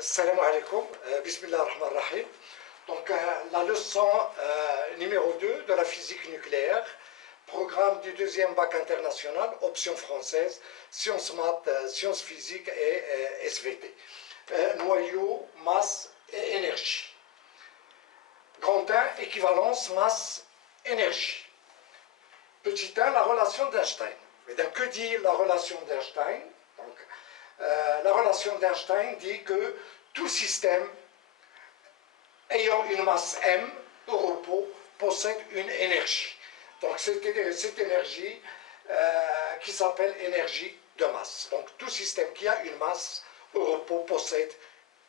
Salam alaikum, bismillah ar-Rahman ar-Rahim. Donc la leçon numéro 2 de la physique nucléaire, programme du deuxième bac international, option française, sciences maths, sciences physiques et SVT. Noyau, masse et énergie. Grand 1, équivalence, masse, énergie. Petit 1, la relation d'Einstein. Que dit la relation d'Einstein? La relation d'Einstein dit que tout système ayant une masse m au repos possède une énergie. Donc cette énergie qui s'appelle énergie de masse. Donc tout système qui a une masse au repos possède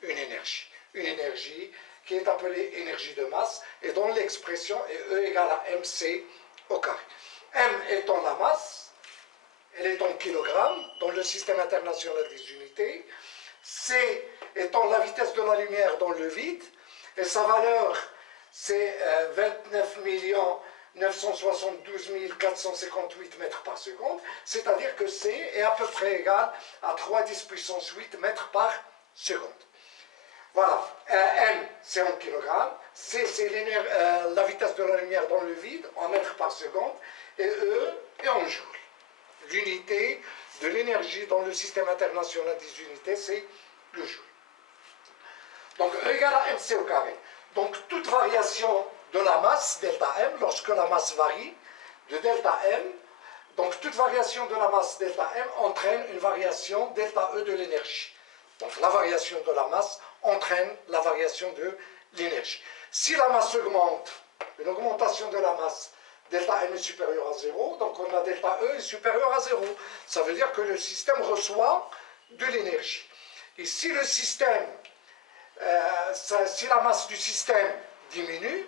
une énergie qui est appelée énergie de masse et dont l'expression est E égale à mc au carré. M étant la masse, elle est en kilogrammes dans le système international des unités. C étant la vitesse de la lumière dans le vide. Et sa valeur, c'est 29 972 458 mètres par seconde. C'est-à-dire que C est à peu près égal à 3 10 puissance 8 mètres par seconde. Voilà. M, c'est en kilogrammes. C, c'est la vitesse de la lumière dans le vide en mètres par seconde. Et E est en joules. L'unité de l'énergie dans le système international des unités, c'est le joule. Donc E égale à mc au carré. Donc toute variation de la masse, delta m, lorsque la masse varie de delta m, donc toute variation de la masse delta m entraîne une variation delta E de l'énergie. Donc la variation de la masse entraîne la variation de l'énergie. Si la masse augmente, une augmentation de la masse, delta m est supérieur à 0, donc on a delta E est supérieur à 0. Ça veut dire que le système reçoit de l'énergie. Et si le système, si la masse du système diminue,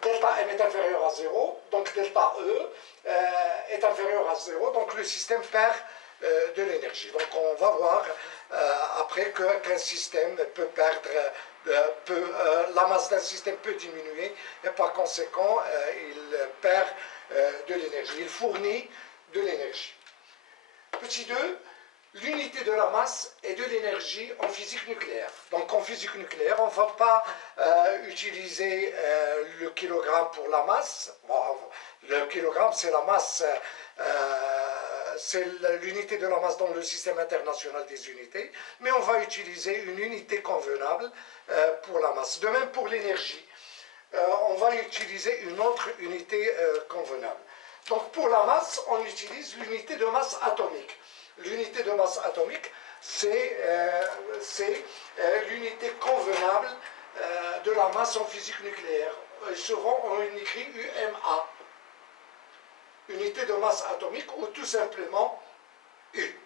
delta m est inférieur à 0, donc delta E est inférieur à 0, donc le système perd de l'énergie. Donc on va voir après qu'un système peut perdre, la masse d'un système peut diminuer et par conséquent il perd de l'énergie, il fournit de l'énergie. Petit 2, l'unité de la masse et de l'énergie en physique nucléaire. Donc en physique nucléaire, on ne va pas utiliser le kilogramme pour la masse. Bon, le kilogramme, c'est la masse, c'est l'unité de la masse dans le système international des unités, mais on va utiliser une unité convenable pour la masse. De même pour l'énergie, on va utiliser une autre unité convenable. Donc pour la masse, on utilise l'unité de masse atomique. L'unité de masse atomique, c'est l'unité convenable de la masse en physique nucléaire. Souvent, on écrit UMA, unité de masse atomique, ou tout simplement U.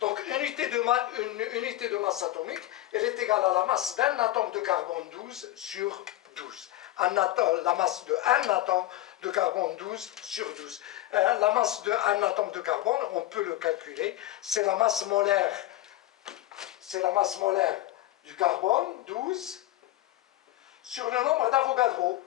Donc, une unité de masse atomique, elle est égale à la masse d'un atome de carbone 12 sur 12. La masse d'un atome de carbone 12 sur 12. La masse d'un atome de carbone, on peut le calculer, c'est la masse molaire. C'est la masse molaire du carbone, 12, sur le nombre d'Avogadro.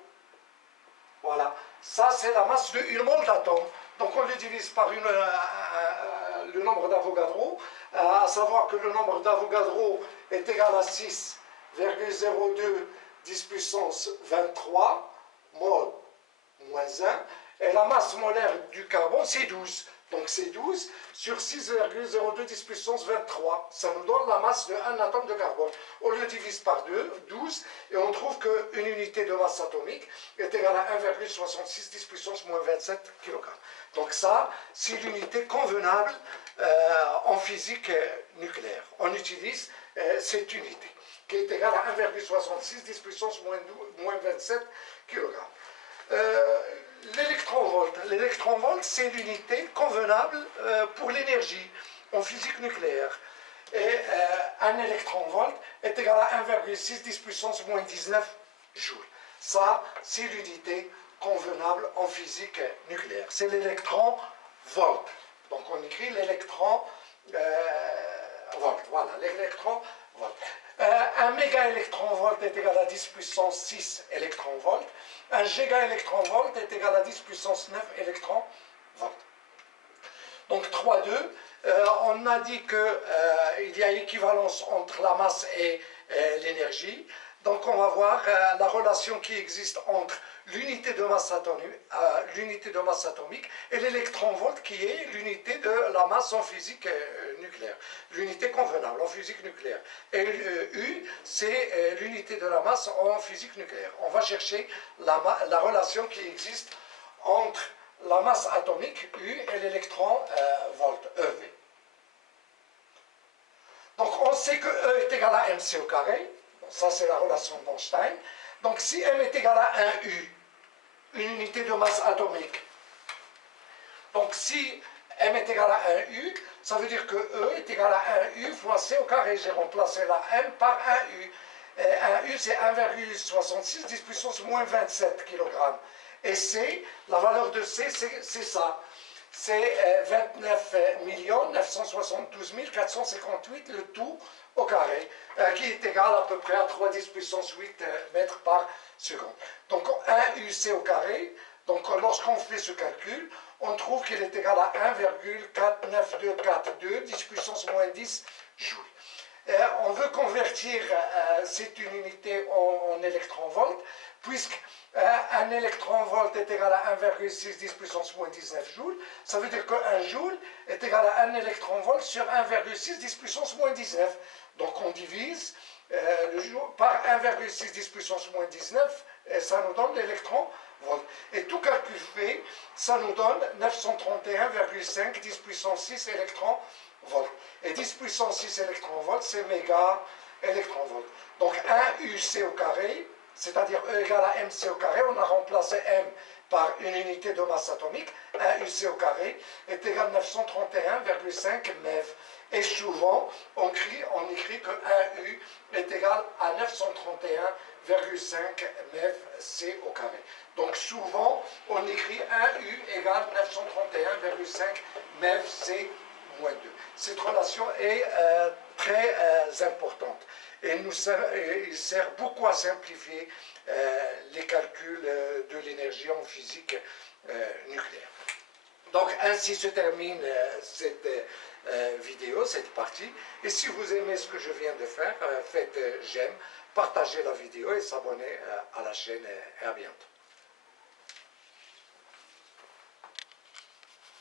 Voilà. Ça, c'est la masse de 1 mol d'atome. Donc, on le divise par le nombre d'Avogadro, à savoir que le nombre d'Avogadro est égal à 6,02 10 puissance 23 mol moins 1, et la masse molaire du carbone, c'est 12. Donc c'est 12 sur 6,02 10 puissance 23. Ça nous donne la masse d'un atome de carbone. On le divise par 12, et on trouve qu'une unité de masse atomique est égale à 1,66 10 puissance moins 27 kg. Donc ça, c'est l'unité convenable en physique nucléaire. On utilise cette unité, qui est égale à 1,66 10 puissance moins 27 kg. L'électronvolt, c'est l'unité convenable pour l'énergie en physique nucléaire. Et un électronvolt est égal à 1,6 10 puissance moins 19 joules. Ça, c'est l'unité convenable en physique nucléaire. C'est l'électronvolt. Donc on écrit l'électronvolt. Voilà, l'électronvolt. Un mégaélectronvolt est égal à 10 puissance 6 électronvolts. Un gigaélectronvolt est égal à 10 puissance 9 électronvolts. Donc 3,2, On a dit qu'il y a équivalence entre la masse et l'énergie. Donc on va voir la relation qui existe entre l'unité de masse atomique et l'électron-volt qui est l'unité de la masse en physique nucléaire, l'unité convenable en physique nucléaire. Et U, c'est l'unité de la masse en physique nucléaire. On va chercher la relation qui existe entre la masse atomique U et l'électron-volt, EV. Donc on sait que E est égal à mc au carré. Ça, c'est la relation d'Einstein. Donc, si m est égal à 1U, une unité de masse atomique, donc si m est égal à 1U, ça veut dire que E est égal à 1U fois c au carré. J'ai remplacé la m par 1U. 1U, c'est 1,66, 10 puissance moins 27 kg. Et C, la valeur de C, c'est ça. C'est 29 972 458, le tout au carré, qui est égal à peu près à 3,10 puissance 8 mètres par seconde. Donc 1UC au carré, donc lorsqu'on fait ce calcul, on trouve qu'il est égal à 1,49242, 10 puissance moins 10 joules. On veut convertir cette unité en électron-volt, puisque un électron-volt est égal à 1,6 10 puissance moins 19 joules. Ça veut dire qu'un joule est égal à un électron-volt sur 1,6 10 puissance moins 19. Donc on divise le joule par 1,6 10 puissance moins 19 et ça nous donne l'électron-volt. Et tout calcul fait, ça nous donne 931,5 10 puissance 6 électron-volt. Et 10 puissance 6 électron-volt, c'est méga électron-volt. Donc 1 UC au carré, c'est-à-dire E égale à mc au carré, on a remplacé m par une unité de masse atomique, 1 UC au carré est égal à 931,5 MeV. Et souvent, on écrit que 1 U est égal à 931,5 MeV C au carré. Donc souvent, on écrit 1 U égale 931,5 MeV C moins 2. Cette relation est très importante. Et il sert beaucoup à simplifier les calculs de l'énergie en physique nucléaire. Donc ainsi se termine cette vidéo, cette partie. Et si vous aimez ce que je viens de faire, faites j'aime, partagez la vidéo et s'abonnez à la chaîne et à bientôt.